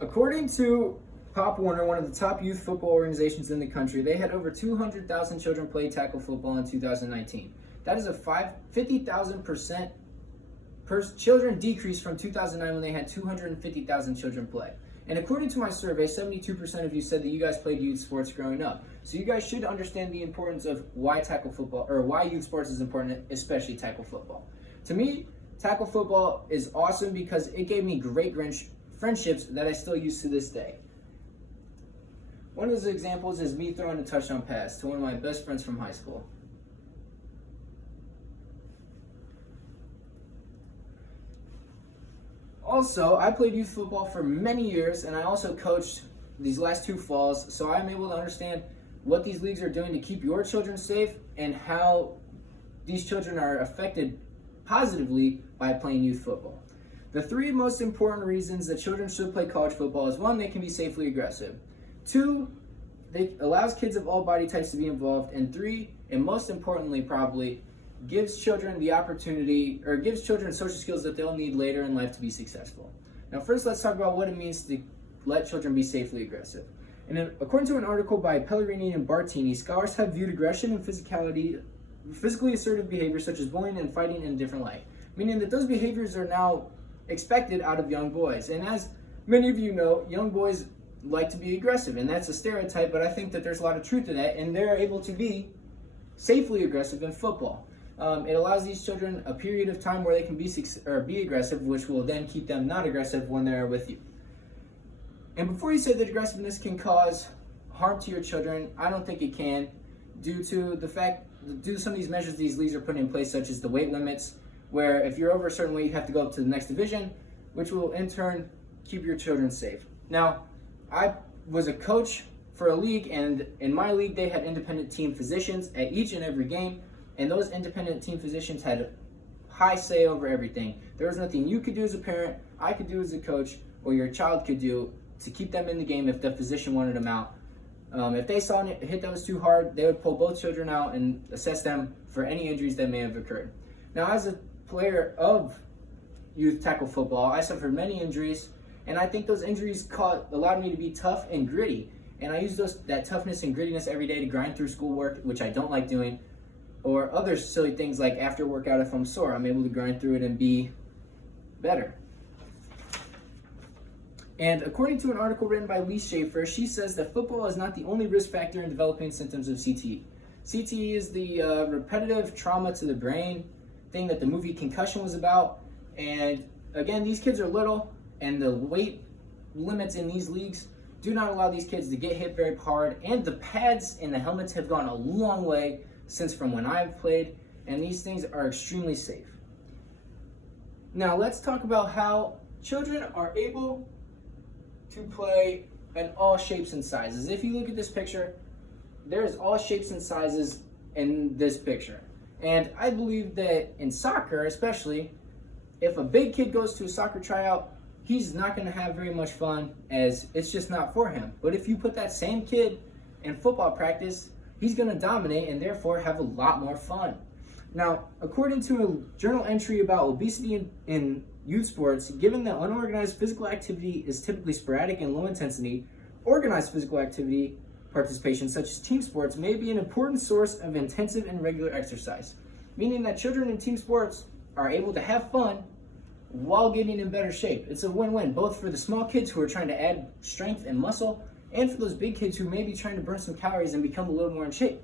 According to Pop Warner, one of the top youth football organizations in the country, they had over 200,000 children play tackle football in 2019. That is a 50,000% children decrease from 2009 when they had 250,000 children play. And according to my survey, 72% of you said that you guys played youth sports growing up. So you guys should understand the importance of why tackle football, or why youth sports is important, especially tackle football. To me, tackle football is awesome because it gave me great friendships that I still use to this day. One of those examples is me throwing a touchdown pass to one of my best friends from high school. Also, I played youth football for many years, and I also coached these last two falls, so I'm able to understand what these leagues are doing to keep your children safe and how these children are affected positively by playing youth football. The three most important reasons that children should play college football is: one, they can be safely aggressive; two, it allows kids of all body types to be involved; and three, and most importantly probably, gives children the opportunity, or gives children social skills that they'll need later in life to be successful. Now first, let's talk about what it means to let children be safely aggressive. And according to an article by Pellegrini and Bartini, scholars have viewed aggression and physically assertive behaviors such as bullying and fighting in a different light, meaning that those behaviors are now expected out of young boys. And as many of you know, young boys like to be aggressive, and that's a stereotype, but I think that there's a lot of truth to that, and they're able to be safely aggressive in football. It allows these children a period of time where they can be aggressive, which will then keep them not aggressive when they're with you. And before you say that aggressiveness can cause harm to your children, I don't think it can, due to some of these measures these leagues are putting in place, such as the weight limits, where if you're over a certain weight, you have to go up to the next division, which will in turn keep your children safe. Now, I was a coach for a league, and in my league, they had independent team physicians at each and every game. And those independent team physicians had high say over everything. There was nothing you could do as a parent, I could do as a coach, or your child could do to keep them in the game if the physician wanted them out. If they saw a hit that was too hard, they would pull both children out and assess them for any injuries that may have occurred. Now, as a player of youth tackle football, I suffered many injuries, and I think those injuries allowed me to be tough and gritty. And I use that toughness and grittiness every day to grind through schoolwork, which I don't like doing, or other silly things like after workout if I'm sore, I'm able to grind through it and be better. And according to an article written by Lee Schaefer, she says that football is not the only risk factor in developing symptoms of CTE. CTE is the repetitive trauma to the brain thing that the movie Concussion was about. And again, these kids are little, and the weight limits in these leagues do not allow these kids to get hit very hard, and the pads and the helmets have gone a long way since from when I've played, and these things are extremely safe. Now let's talk about how children are able to play in all shapes and sizes. If you look at this picture, there's all shapes and sizes in this picture. And I believe that in soccer especially, if a big kid goes to a soccer tryout, he's not going to have very much fun, as it's just not for him. But if you put that same kid in football practice, he's going to dominate and therefore have a lot more fun. Now, according to a journal entry about obesity in youth sports, given that unorganized physical activity is typically sporadic and low intensity, organized physical activity participation, such as team sports, may be an important source of intensive and regular exercise, meaning that children in team sports are able to have fun while getting in better shape. It's a win-win, both for the small kids who are trying to add strength and muscle, and for those big kids who may be trying to burn some calories and become a little more in shape.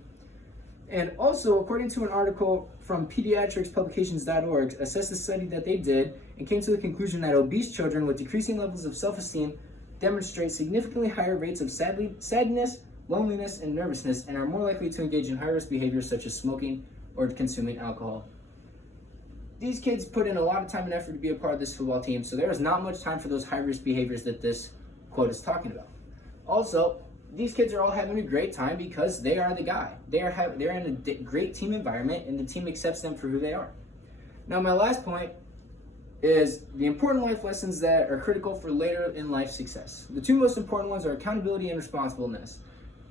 And also, according to an article from pediatricspublications.org, assessed a study that they did and came to the conclusion that obese children with decreasing levels of self-esteem demonstrate significantly higher rates of sadness, loneliness, and nervousness, and are more likely to engage in high-risk behaviors such as smoking or consuming alcohol. These kids put in a lot of time and effort to be a part of this football team, so there is not much time for those high-risk behaviors that this quote is talking about. Also, these kids are all having a great time because they are the guy. They're in a great team environment, and the team accepts them for who they are. Now, my last point is the important life lessons that are critical for later in life success. The two most important ones are accountability and responsibleness.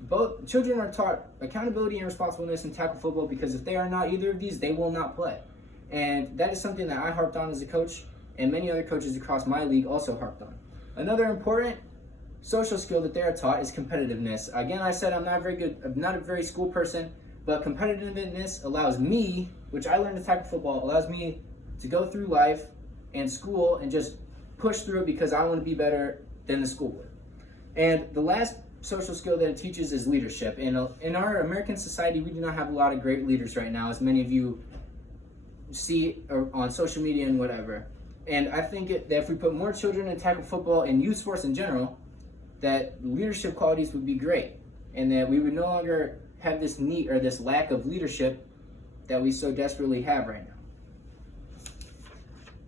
Both children are taught accountability and responsibleness in tackle football because if they are not either of these, they will not play. And that is something that I harped on as a coach, and many other coaches across my league also harped on. Another important social skill that they are taught is competitiveness. Again, I said I'm not a very school person, but competitiveness allows me, which I learned in tackle football, allows me to go through life and school and just push through it because I want to be better than the school would. And the last social skill that it teaches is leadership. And in our American society, we do not have a lot of great leaders right now, as many of you see on social media and whatever. And I think that if we put more children in tackle football and youth sports in general, that leadership qualities would be great, and that we would no longer have this need or this lack of leadership that we so desperately have right now.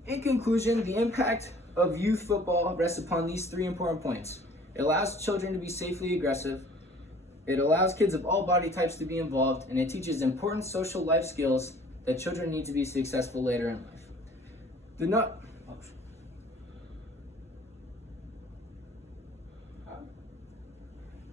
In conclusion, the impact of youth football rests upon these three important points. It allows children to be safely aggressive, it allows kids of all body types to be involved, and it teaches important social life skills that children need to be successful later in life.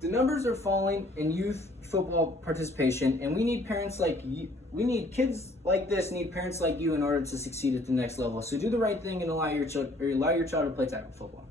The numbers are falling in youth football participation, and we need parents like you. We need kids like this. Need parents like you in order to succeed at the next level. So do the right thing and allow your child to play tackle football.